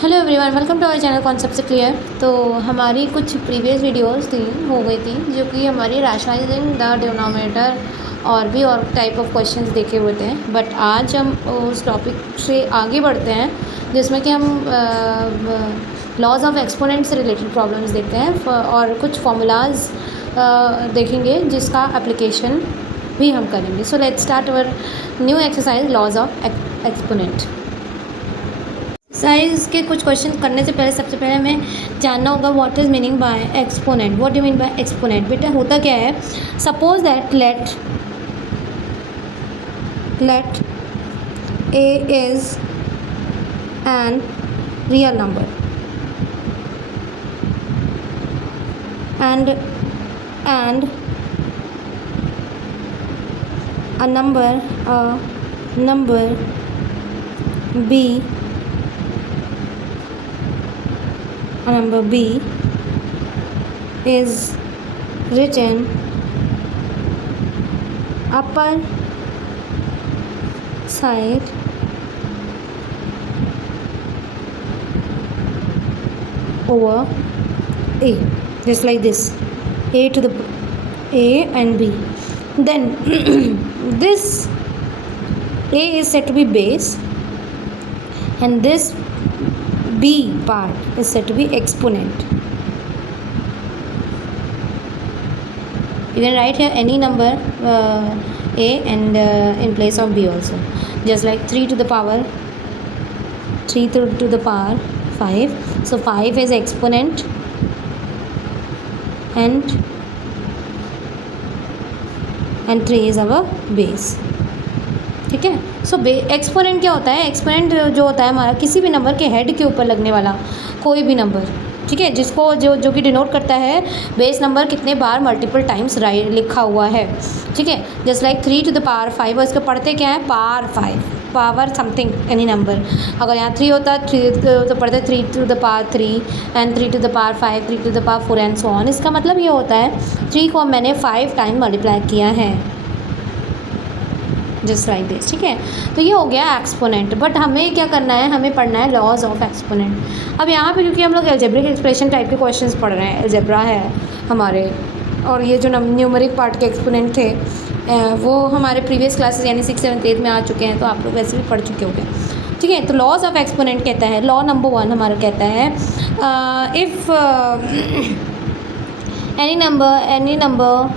Hello everyone, welcome to our channel concept से clear. तो हमारी कुछ प्रीवियस वीडियोस थी हो गई थी जो कि हमारी रैशनलाइजिंग द डिनोमिनेटर और भी और टाइप ऑफ क्वेश्चंस देखे हुए थे। बट आज हम उस टॉपिक से आगे बढ़ते हैं जिसमें कि हम लॉज ऑफ एक्सपोनेंट से रिलेटेड प्रॉब्लम्स देखते हैं और कुछ फॉर्मूलाज देखेंगे जिसका एप्लीकेशन भी हम करेंगे। So let's start our new exercise, laws of exponent. Size के कुछ क्वेश्चन करने से पहले सबसे पहले हमें जानना होगा what is meaning by exponent. What do mean by exponent? बेटा होता क्या है, suppose that let A is an real number and a number b is written upper side over a, just like this, a to the a and b. Then this a is said to be base and this b part is said to be exponent. You can write here any number a and in place of b also, just like 3 to the power 5. So 5 is exponent and 3 is our base. ठीक है। सो exponent क्या होता है? Exponent जो होता है हमारा किसी भी नंबर के हेड के ऊपर लगने वाला कोई भी नंबर, ठीक है, जिसको जो कि डिनोट करता है बेस नंबर कितने बार मल्टीपल टाइम्स राइट लिखा हुआ है, ठीक है। Just like 3 to the power 5, और इसको पढ़ते क्या है? Power 5, power something any number. अगर यहाँ 3 होता है 3 तो पढ़ते 3 to the power 3 and 3 to the power 5, 3 to the power 4 and so on. इसका मतलब ये होता है 3 को मैंने 5 टाइम मल्टीप्लाई किया है, जस्ट लाइक दिस, ठीक है। तो ये हो गया एक्सपोनेंट। बट हमें क्या करना है? हमें पढ़ना है लॉज ऑफ एक्सपोनेंट। अब यहाँ पे क्योंकि हम लोग एल्जेब्रिक एक्सप्रेशन टाइप के क्वेश्चंस पढ़ रहे हैं, एल्जेब्रा है हमारे, और ये जो न्यूमेरिक पार्ट के एक्सपोनेंट थे वो हमारे प्रीवियस क्लासेस यानी 6, 7, 8 में आ चुके हैं, तो आप लोग वैसे भी पढ़ चुके होंगे, ठीक है। तो लॉज ऑफ एक्सपोनेंट कहता है, लॉ नंबर 1 हमारा कहता है if any number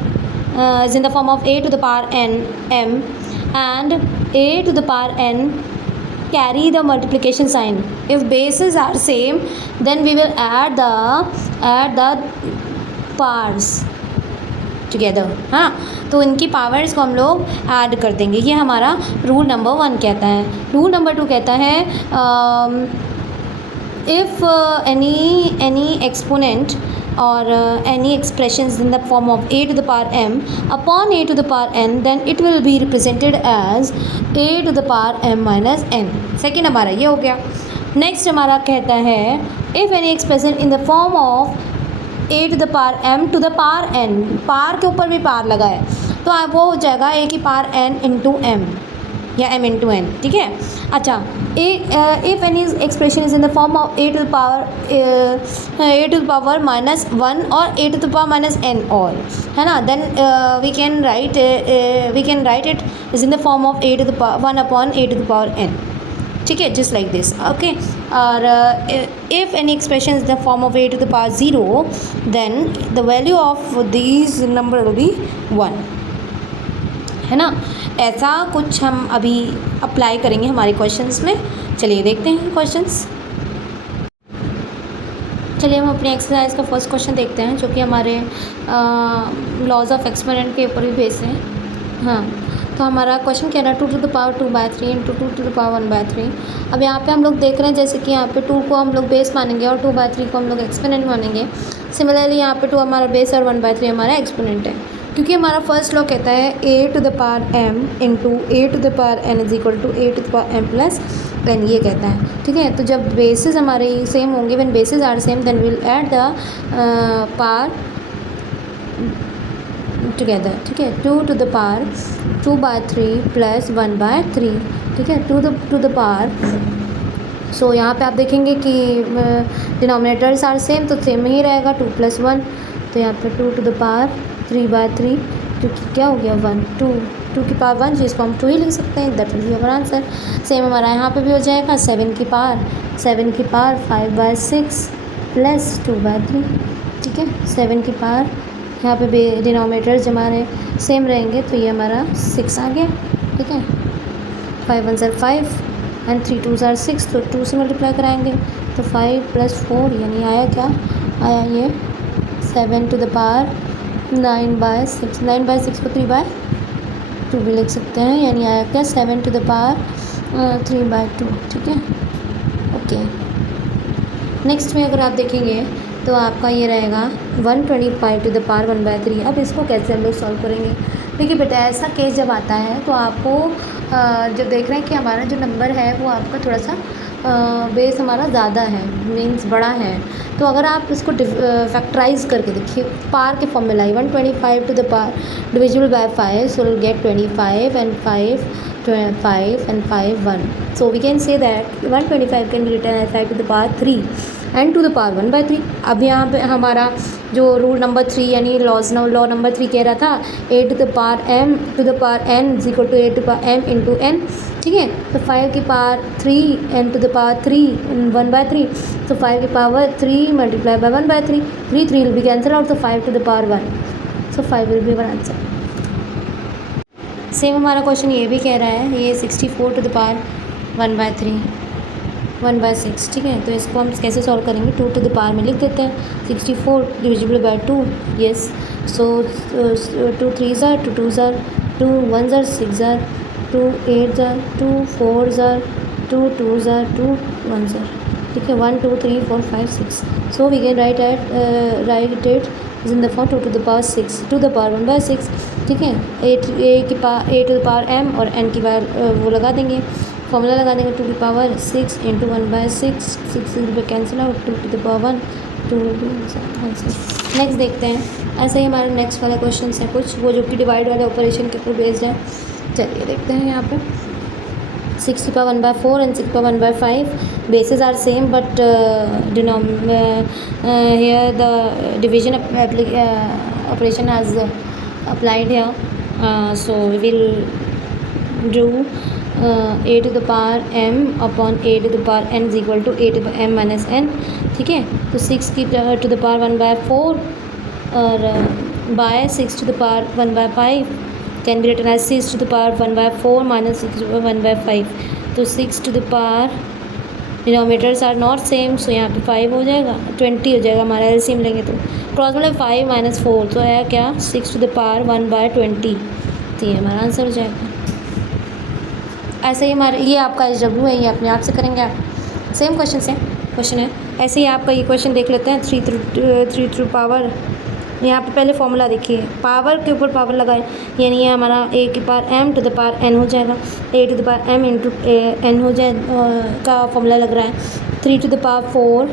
is in the form of a to the power n m and a to the power n carry the multiplication sign. If bases are same then we will add the powers together, हाँ। तो इनकी powers को हम लोग add कर देंगे, ये हमारा रूल नंबर 1 कहता है। रूल नंबर 2 कहता है if any exponent or any expressions in the form of a to the power m upon a to the power n, then it will be represented as a to the power m minus n. Second हमारा ये हो गया। Next हमारा कहता है if any expression in the form of a to the power m to the power n, power के ऊपर भी पावर लगा है तो वो हो जाएगा a की पावर n इंटू m या m इंटू n, ठीक है। अच्छा, if any expression is in the form of a to the power minus 1 और a to the power minus n all, है ना, then we can write it is in the form of a to the power 1 upon a to the power n, ठीक है, just like this, okay। और if any expression is in the form of a to the power 0, then the value of these number will be 1, है ना। ऐसा कुछ हम अभी apply करेंगे हमारे क्वेश्चंस में। चलिए देखते हैं क्वेश्चंस। चलिए हम अपने एक्सरसाइज का फर्स्ट क्वेश्चन देखते हैं जो कि हमारे लॉज ऑफ एक्सपोनेंट के ऊपर भी बेस है, हाँ। तो हमारा क्वेश्चन कह रहा है 2 to the power 2/3 into 2 to the power 1/3। अब यहाँ पे हम लोग देख रहे हैं जैसे कि यहाँ पे 2 को हम लोग बेस मानेंगे और 2/3 को हम लोग एक्सपोनेंट मानेंगे। सिमिलरली यहाँ पे 2 हमारा बेस और 1/3 हमारा एक्सपोनेंट है, क्योंकि हमारा फर्स्ट लॉ कहता है a to the power m into a to the power n is equal to a to the power m plus n, ये कहता है, ठीक है। तो जब बेसिस हमारे सेम होंगे, when basis are same then will add the power together, ठीक है। 2 to the power 2/3 प्लस 1/3, ठीक है। 2 to the power सो यहाँ पे आप देखेंगे कि डिनोमिनेटर्स आर सेम, तो सेम ही रहेगा 2 + 1, तो यहाँ पे 2 टू द पावर 3/3, जो कि क्या हो गया 1, 2 की पावर 1, जिसको हम 2 ही लिख सकते हैं, दैट विल बी हमारा आंसर। सेम हमारा यहाँ पे भी हो जाएगा 7 की पावर 5/6 प्लस 2/3, ठीक है। 7 की पावर यहाँ पे डिनोमिनेटर्स हमारे सेम रहेंगे, तो ये हमारा 6 आ गया, ठीक है। 5 1 ज़र 5 एंड 3 2 ज़र 6, तो 2 से मल्टीप्लाई कराएंगे, तो 5 + 4 यानी आया क्या, आया ये 7 टू द पावर 9/6। 9/6 को 3/2 भी लिख सकते हैं, यानी आया क्या 7 टू द पावर 3/2, ठीक है। ओके, नेक्स्ट में अगर आप देखेंगे तो आपका ये रहेगा 125 टू द पावर 1/3। अब इसको कैसे हम लोग सॉल्व करेंगे? देखिए बेटा, ऐसा केस जब आता है तो आपको जब देख रहे हैं कि हमारा जो नंबर है वो आपका थोड़ा सा बेस हमारा ज़्यादा है, मीन्स बड़ा है, तो अगर आप इसको फैक्टराइज करके देखिए, पार के फॉर्म में लाई 125 to the power divisible by 5, so will get 25 and 5 and 5 1, so we can say that 125 can be written as 5 to the power 3 and to the power 1/3। अब यहाँ पे हमारा जो रूल नंबर 3 यानी लॉ नंबर 3 कह रहा था a to the power m to the power n is equal to a to the power m into n, ठीक है। तो 5 की power 3 n to the power 3 1/3, तो 5 की power 3 multiplied by 1/3, 3 will be cancelled out, तो 5 to the power 1, so 5 will be our answer। Same हमारा question ये भी कह रहा है, ये 64 टू द पावर 1/3 1/6, ठीक है। तो इसको हम कैसे सॉल्व करेंगे, 2 टू द पावर में लिख देते हैं, 64 डिविजिबल बाय 2, यस, सो 2 3 ज़र 2 2 ज़र 2 1 ज़र 6 ज़र 2 8 ज़र 2 4 ज़र 2 2 ज़र 2 1 ज़र, ठीक है। 1 2 3 4 5 6, so we can write it is in the form 2 to the power 6 to the power 1/6, ठीक है। a to the power m और n की पावर वो लगा देंगे, फॉर्मूला लगा देंगे, 2 की पावर 6 इंटू 1/6, 6 रुपये cancel out, 2 to the power 1, 2 answer. Next देखते हैं, ऐसे ही हमारे नेक्स्ट वाले क्वेश्चन हैं कुछ, वो जो कि डिवाइड वाले ऑपरेशन के ऊपर बेस्ड है। चलिए देखते हैं यहाँ पे 6 की पावर 1/4 and 6 की power 1/5, bases are same but here the division operation has applied here, so we will do a to the power m upon a to the power n is equal to a to the m minus n, ठीक है। तो 6 की to the power 1/4 और by 6 to the power 1/5 can be written as 6 to the power 1/4 minus 6 to the power 1/5, तो 6 to the power denominators are not same, so यहाँ पे 5 हो जाएगा, 20 हो जाएगा हमारा, एलसीएम लेंगे तो क्रॉस मतलब 5 - 4, तो है क्या 6 टू द पावर 1/20, तो ये हमारा आंसर हो जाएगा। ऐसे ही हमारे ये आपका SW है, ये अपने आप से करेंगे आप, सेम क्वेश्चन है। ऐसे ही आपका ये क्वेश्चन देख लेते हैं, 3 थ्रू पावर, यहाँ पे पहले फॉर्मूला देखिए, पावर के ऊपर पावर लगाए, यानी ये हमारा a की power m to the power n हो जाएगा, a to the power m into n हो जाए का फॉर्मूला लग रहा है। 3 टू द पावर 4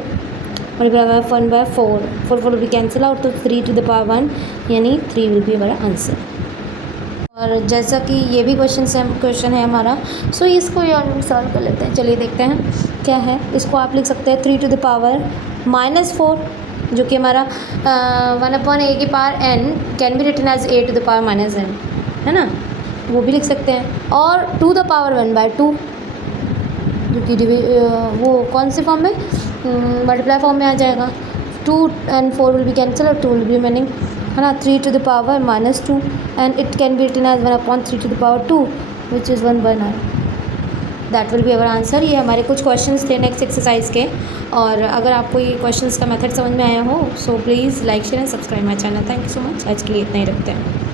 और बराबर 1/4, 4 भी कैंसिल आउट, तो 3 टू द पावर 1 यानी 3 विल बी हमारा आंसर। और जैसा कि ये भी क्वेश्चन है हमारा, सो इसको ये हम सॉल्व कर लेते हैं। चलिए देखते हैं क्या है। इसको आप लिख सकते हैं 3 टू द पावर -4, जो कि हमारा 1/a की power n can be written as a to the power -n, है ना, वो भी लिख सकते हैं। और 2 द पावर 1/2, जो कि वो कौन से फॉर्म में, मल्टीप्लाई फॉर्म में आ जाएगा। 2 and 4 विल बी कैंसिल और 2 विल बी रिमेनिंग, है ना। 3 to the power -2 and it can be written as 1/3 to the power 2 which is 1/9, that will be our answer. ये हमारे कुछ क्वेश्चंस थे नेक्स्ट एक्सरसाइज के, और अगर आपको ये क्वेश्चंस का मेथड समझ में आया हो, so please like share and subscribe my channel. Thank you so much. आज के लिए इतना ही रखते हैं।